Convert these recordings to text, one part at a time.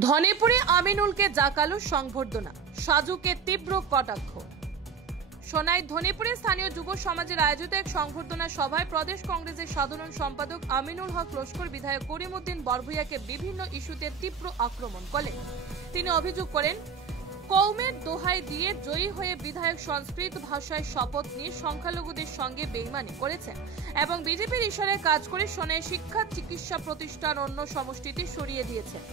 ধনেপুরে আমিনুলকে জাকালো সংবর্ধনা, সাজুকে তীব্র কটাক্ষ। সোনাই ধনেপুরে স্থানীয় যুব সমাজের আয়োজিত এক সংবর্ধনা সভায় প্রদেশ কংগ্রেসের সাধারণ সম্পাদক আমিনুল হক লস্কর বিধায়ক করিমউদ্দিন বরভূইয়াকে বিভিন্ন ইস্যুতে তীব্র আক্রমণ করেন। তিনি অভিযোগ করেন, কওমের দোহাই দিয়ে জয়ী হয়ে বিধায়ক সংস্কৃত ভাষায় শপথ নিয়ে সংখ্যালঘুদের সঙ্গে বেইমানি করেছেন এবং বিজেপির ইশারায় কাজ করে সোনাই শিক্ষা চিকিৎসা প্রতিষ্ঠান অন্য সমষ্টিতে সরিয়ে দিয়েছেন।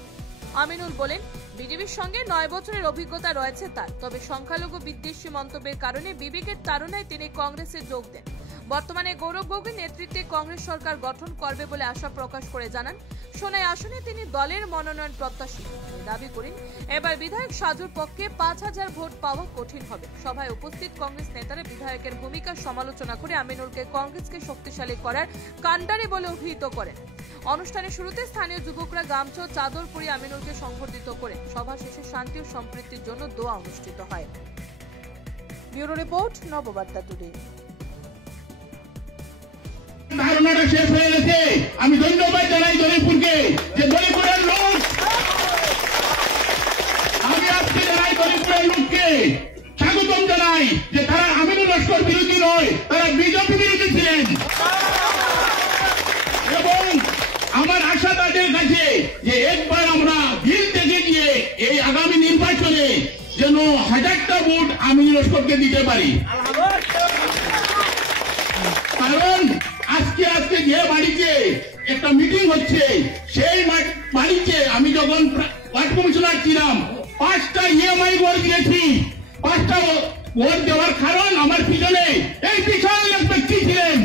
আমিনুল বলেন, বিজেপির সঙ্গে 9 বছরের অভিজ্ঞতা রয়েছে তার, তবে সংখ্যালঘু বিদ্বেষী মন্তব্যের কারণে বিবেকের তাড়নায় তিনি কংগ্রেসে যোগ দেন। বর্তমানে গৌরব গগৈর নেতৃত্বে কংগ্রেস সরকার গঠন করবে বলে আশা প্রকাশ করে জানান, সোনাই আসনে তিনি দলের মনোনয়ন প্রত্যাশী। তিনি দাবি করেন, এবার বিধায়ক সাজুর পক্ষে 5000 ভোট পাওয়া কঠিন হবে। সভায় উপস্থিত কংগ্রেস নেতারা বিধায়কের ভূমিকার সমালোচনা করে আমিনুলকে কংগ্রেসকে শক্তিশালী করার কাণ্ডারি বলে অভিহিত করেন। অনুষ্ঠানের শুরুতে স্থানীয় যুবকরা গামছা ও চাদর পরিয়ে আমিনুলকে সংবর্ধিত করে সভা শেষে শান্তি ও সম্প্রীতির জন্য দোয়া অনুষ্ঠিত হয়। Bureau report, Nababarta today. ধারণাটা শেষ হয়ে গেছে। আমি ধন্যবাদ জানাই দলিপুরকে, যে দলিপুরের লোক, আমি আজকে জানাই দলিপুরের লোককে স্বাগতম জানাই যে তারা আমিনুল লস্কর বিরোধী নয়, তারা বিজেপি বিরোধী ছিলেন। এবং আমার আশা তাদের কাছে যে একবার আমরা দিল থেকে গিয়ে এই আগামী নির্বাচনে যেন 1000টা ভোট আমিনুল লস্করকে দিতে পারি। কারণ আজকে যে বাড়িতে একটা মিটিং হচ্ছে, সেই বাড়িতে আমি যখন ওয়ার্ড কমিশনার ছিলাম 5টা EMI ভোট দিয়েছি। 5টা ভোট দেওয়ার কারণ আমার পিছনে এই বিশাল এক ব্যক্তি ছিলেন।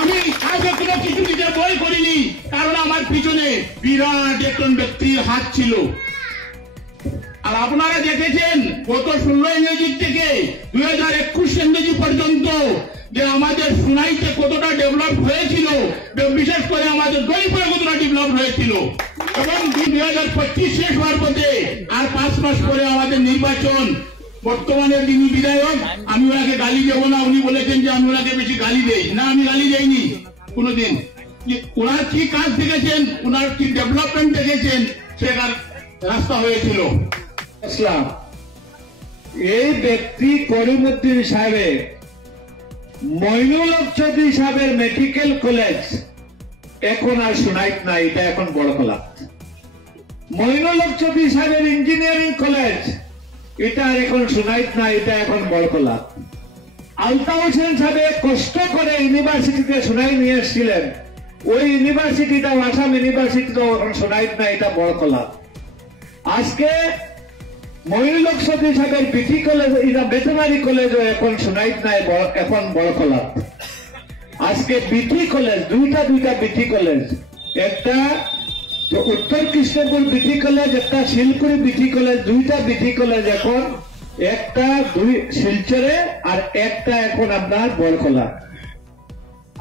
আমি কাউকে কোনো কিছু দিতে ভয় করিনি, কারণ আমার পিছনে বিরাট একজন ব্যক্তির হাত ছিল। আর আপনারা দেখেছেন গত 16 ইংরেজি থেকে 2021 ইংরেজি পর্যন্ত যে আমাদের সোনাইতে কতটা ডেভেলপ হয়েছিল, বিশেষ করে আমাদের দলিপুরে কতটা ডেভেলপ হয়েছিল। এবং 2025 শেষ হওয়ার পথে আর 5 মাস পরে আমাদের নির্বাচন। বর্তমানে যিনি বিধায়ক, আমি ওনাকে গালি দেব না। উনি বলেছেন যে আমি ওনাকে বেশি গালি দেই না, আমি গালি দেইনি কোনোদিন। ওনার কি কাজ দেখেছেন, ওনার কি ডেভেলপমেন্ট দেখেছেন, সেটার রাস্তা হয়েছিল। এই ব্যক্তি করিমউদ্দিন সাহেবের মইনুল হক চৌধুরী সাহেবের মেডিকেল কলেজ এখন আর সোনাইত নাই, এটা এখন বড়খলা। মইনুল হক চৌধুরী সাহেবের ইঞ্জিনিয়ারিং কলেজ এটা আর এখন সোনাইত নাই, এটা এখন বড়খলা। আলতাফ হোসেন সাহেব কষ্ট করে ইউনিভার্সিটিতে সোনাই নিয়ে এসেছিলেন, ওই ইউনিভার্সিটিটা আসাম ইউনিভার্সিটিটা এখন সোনাইত নাই, এটা বড়খলা। আজকে মইনুল হক চৌধুরী সাহেবের বিটি কলেজ, এটা ভেটেনারি কলেজও এখন সোনাইত নাই, এখন বড়খলা। আজকে বিটি কলেজ, দুইটা বিটি কলেজ, একটা উত্তর কৃষ্ণপুর বিটি কলেজ, একটা শিলকুড়ি বিটি কলেজ, দুইটা বিটি কলেজ এখন, একটা শিলচরে আর একটা এখন আপনার বড়খলা।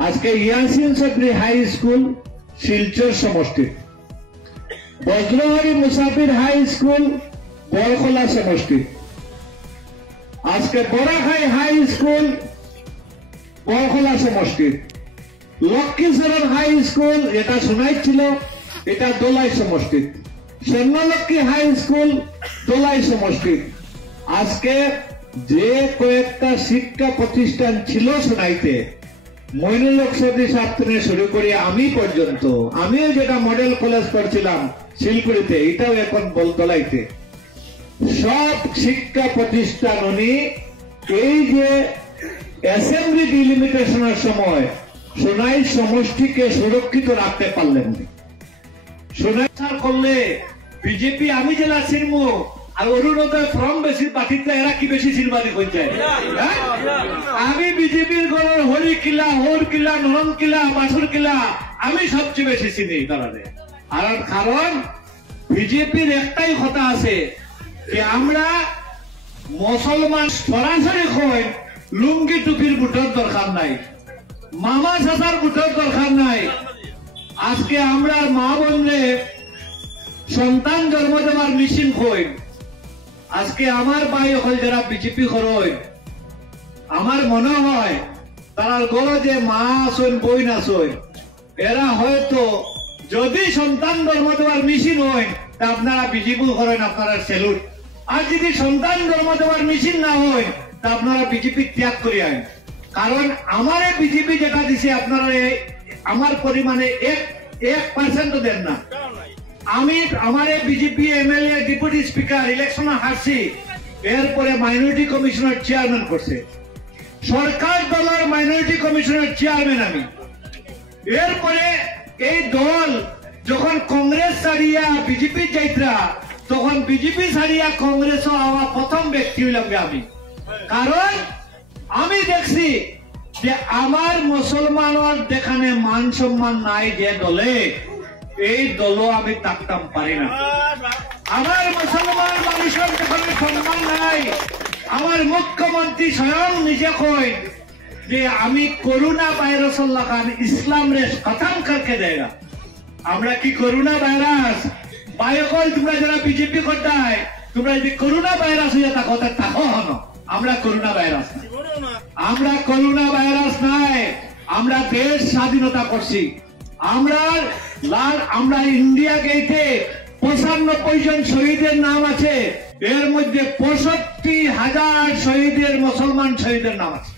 আজকে ইয়াসিন চৌধুরী হাই স্কুল শিলচর সমষ্টি, বজ্রহরি মুসাফির হাই স্কুল বড়খলা সমষ্টি, আজকে বরাখাই হাই স্কুল বড়খলা সমষ্টি, লক্ষ্মীচরণ হাই স্কুল এটা সোনাই ছিল, এটা দোলাই সমষ্টি, স্বর্ণলক্ষ্মী হাই স্কুল দোলাই সমষ্টি। আজকে যে কয়েকটা শিক্ষা প্রতিষ্ঠান ছিল সোনাইতে, মইনুল হক চৌধুরী সাহেব থেকে শুরু করে আমি পর্যন্ত, আমিও যেটা মডেল কলেজ করছিলাম শিলকুড়িতে, এটাও এখন দোলাইতে, সব শিক্ষা প্রতিষ্ঠান উনি এই যে অ্যাসেম্বলি ডিলিমিটেশনের সময় সোনাই সমষ্টিকে সুরক্ষিত রাখতে পারলেন। সোনাই করলে বিজেপি আমি জেলা চিনবো আর অরুণোদয় ফর্ম বেশি পাঠিতে এরা কি বেশি চিনবানি করছে। আমি বিজেপির গড়ের হরি কিলা, হোর কিলা, নরম কিলা, বাসুর কিলা আমি সবচেয়ে বেশি চিনি। কারণ বিজেপির একটাই কথা আছে যে আমরা মুসলমান সরাসরি কই লুঙ্গি টুপির বুটের দরকার নাই, মামা চাচার বুটের দরকার নাই। আজকে আমরা মা বোনরে সন্তান জন্ম দেওয়ার মেশিন কই। আজকে আমার ভাই হল যারা বিজেপি করই, আমার মনে হয় তার গড়ে যে মা আসন বইন আসন, এরা হয়তো যদি সন্তান ধর্ম দেওয়ার মিছিল হয় তা আপনারা বিজেপি করেন, আপনারা সেলুট। আর যদি সন্তান ধর্ম দেওয়ার মিছিল না হয় তা আপনারা বিজেপি ত্যাগ করে আইন। কারণ আমার বিজেপি যেটা দিছে আপনারা আমার পরিমাণে 1% দেন না। আমি আমার বিজেপি এমএলএ ডেপুটি স্পিকার ইলেকশনে হারছি, এরপরে মাইনরিটি কমিশনের চেয়ারম্যান করছে, সরকার দলের মাইনরিটি কমিশনের চেয়ারম্যান আমি। এরপরে এই দল যখন কংগ্রেস ছাড়িয়া বিজেপি যাইত্রা, তখন বিজেপি ছাড়িয়া কংগ্রেস হওয়া প্রথম ব্যক্তি হইলাম আমি। কারণ আমি দেখছি যে আমার মুসলমানের যেখানে মান সম্মান নাই যে দলে, এই দলও আমি থাকতাম পারি না। আমার মুসলমান মানুষের যেখানে সম্মান নাই, আমার মুখ্যমন্ত্রী স্বয়ং নিজে কয় যে আমি করোনা ভাইরাসের লাগান ইসলাম রে খতম করকে দেয়গা। আমরা কি করোনা ভাইরাস বায়কল তোমরা যারা বিজেপি করতায়, তোমরা যদি করোনা ভাইরাস হয়ে থাকো তা থাকো হন। আমরা করোনা ভাইরাস নাই, আমরা করোনা ভাইরাস নাই। আমরা দেশ স্বাধীনতা করছি। আমরা ইন্ডিয়া গেটে 95 জন শহীদের নাম আছে, এর মধ্যে 65,000 শহীদের মুসলমান শহীদের নাম আছে।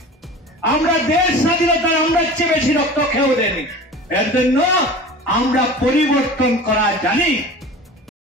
আমরা দেশ স্বাধীনতার আমরা চেয়ে বেশি রক্ত খেয়েও দেয়নি। এর জন্য আমরা পরিবর্তন করা জানি।